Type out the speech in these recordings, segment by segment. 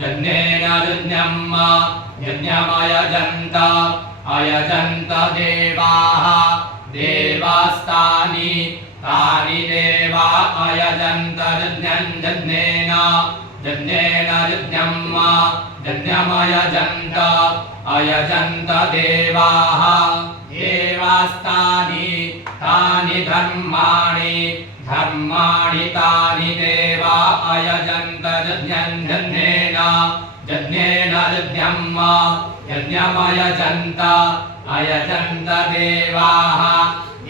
जज्ञेन यज्ञम् यज्ञमयजन्त अयजन्त देवाः देवास्तानि तानि देवा अयजन्त यज्ञम् यज्ञेन यज्ञम् यज्ञमयजन्त अयजन्त देवाः देवास्तानि तानि धर्माणि तानि देवा अयजन्त यज्ञम् यज्ञेन यज्ञम् यज्ञमयजन्त अयजन्त देवाः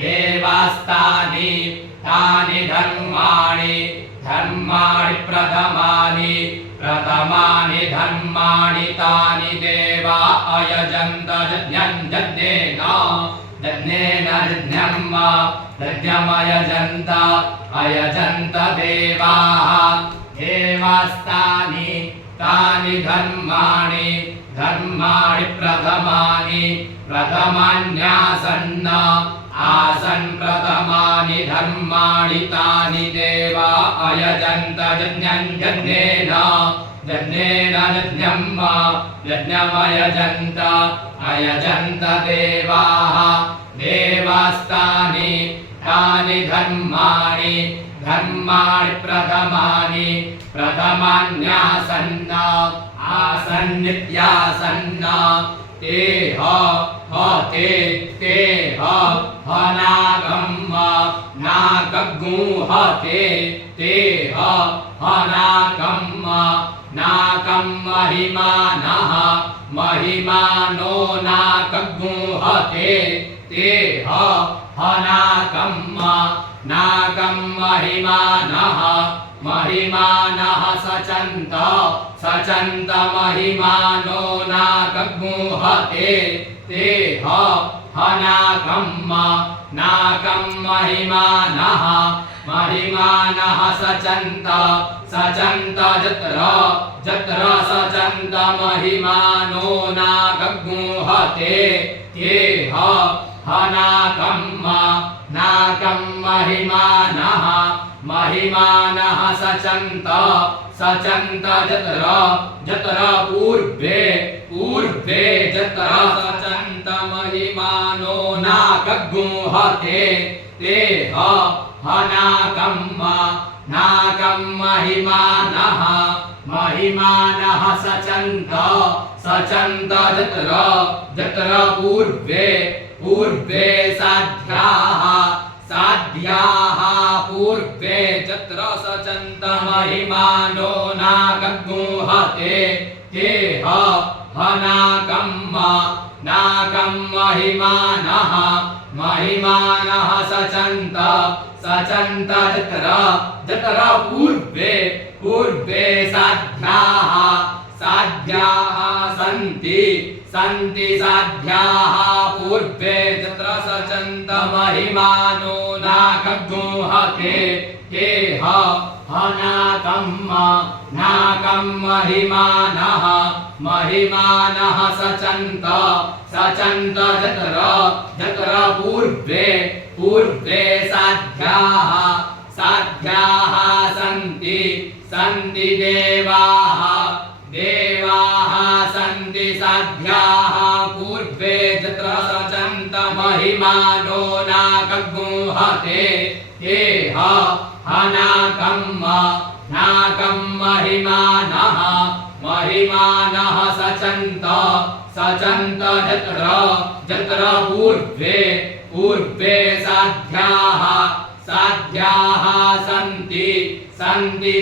देवास्तानि तानि धर्माणि प्रथमानि धर्माणि तानि देवा अयजन्त यज्ञम् यज्ञेन यज्ञम् यज्ञमयजन्त अयजन्त देवाः देवास्तानि तानि धर्माणि प्रथमान्यासन् प्रथमानि धर्माणि तानि देवा अयजन्त यज्ञम् यज्ञेन यज्ञम् यज्ञमयजन्त अयजन्त देवाः देवास्तानि तानि धर्माणि प्रथमान्यासन् आसन्नित्यासन् ते नागम् नागगुह ते नाकम् महिमानो नागगुह ते नाकम् महिमानः सचन्त महिमानो नागगुह ते नाकम् महिमानः सचन्त जत्र सचन्त महिमानो नागगुह ते नाकम् महिमानः सचन्त जत्र पूर्वे जत्र सचन्त महिमानो नागगुह ते नाकम् महिमानः सचन्त जत्र पूर्वे साध्याः पूर्वे जत्र सचन्त महिमानो नागगुह ते नाकम् महिमानः सचन्त जत्र पूर्वे साध्याः सन्ति साध्याः पूर्वे जत्र सचन्त महिमानो नागगुह ते नाकम् महिमानः सचन्त जत्र पूर्वे साध्याः सन्ति देवाः सन्ति साध्याः पूर्वे जत्र सचन्त महिमानो नागगुह ते नाकम् महिमानः सचन्त जत्र पूर्वे साध्याः सन्ति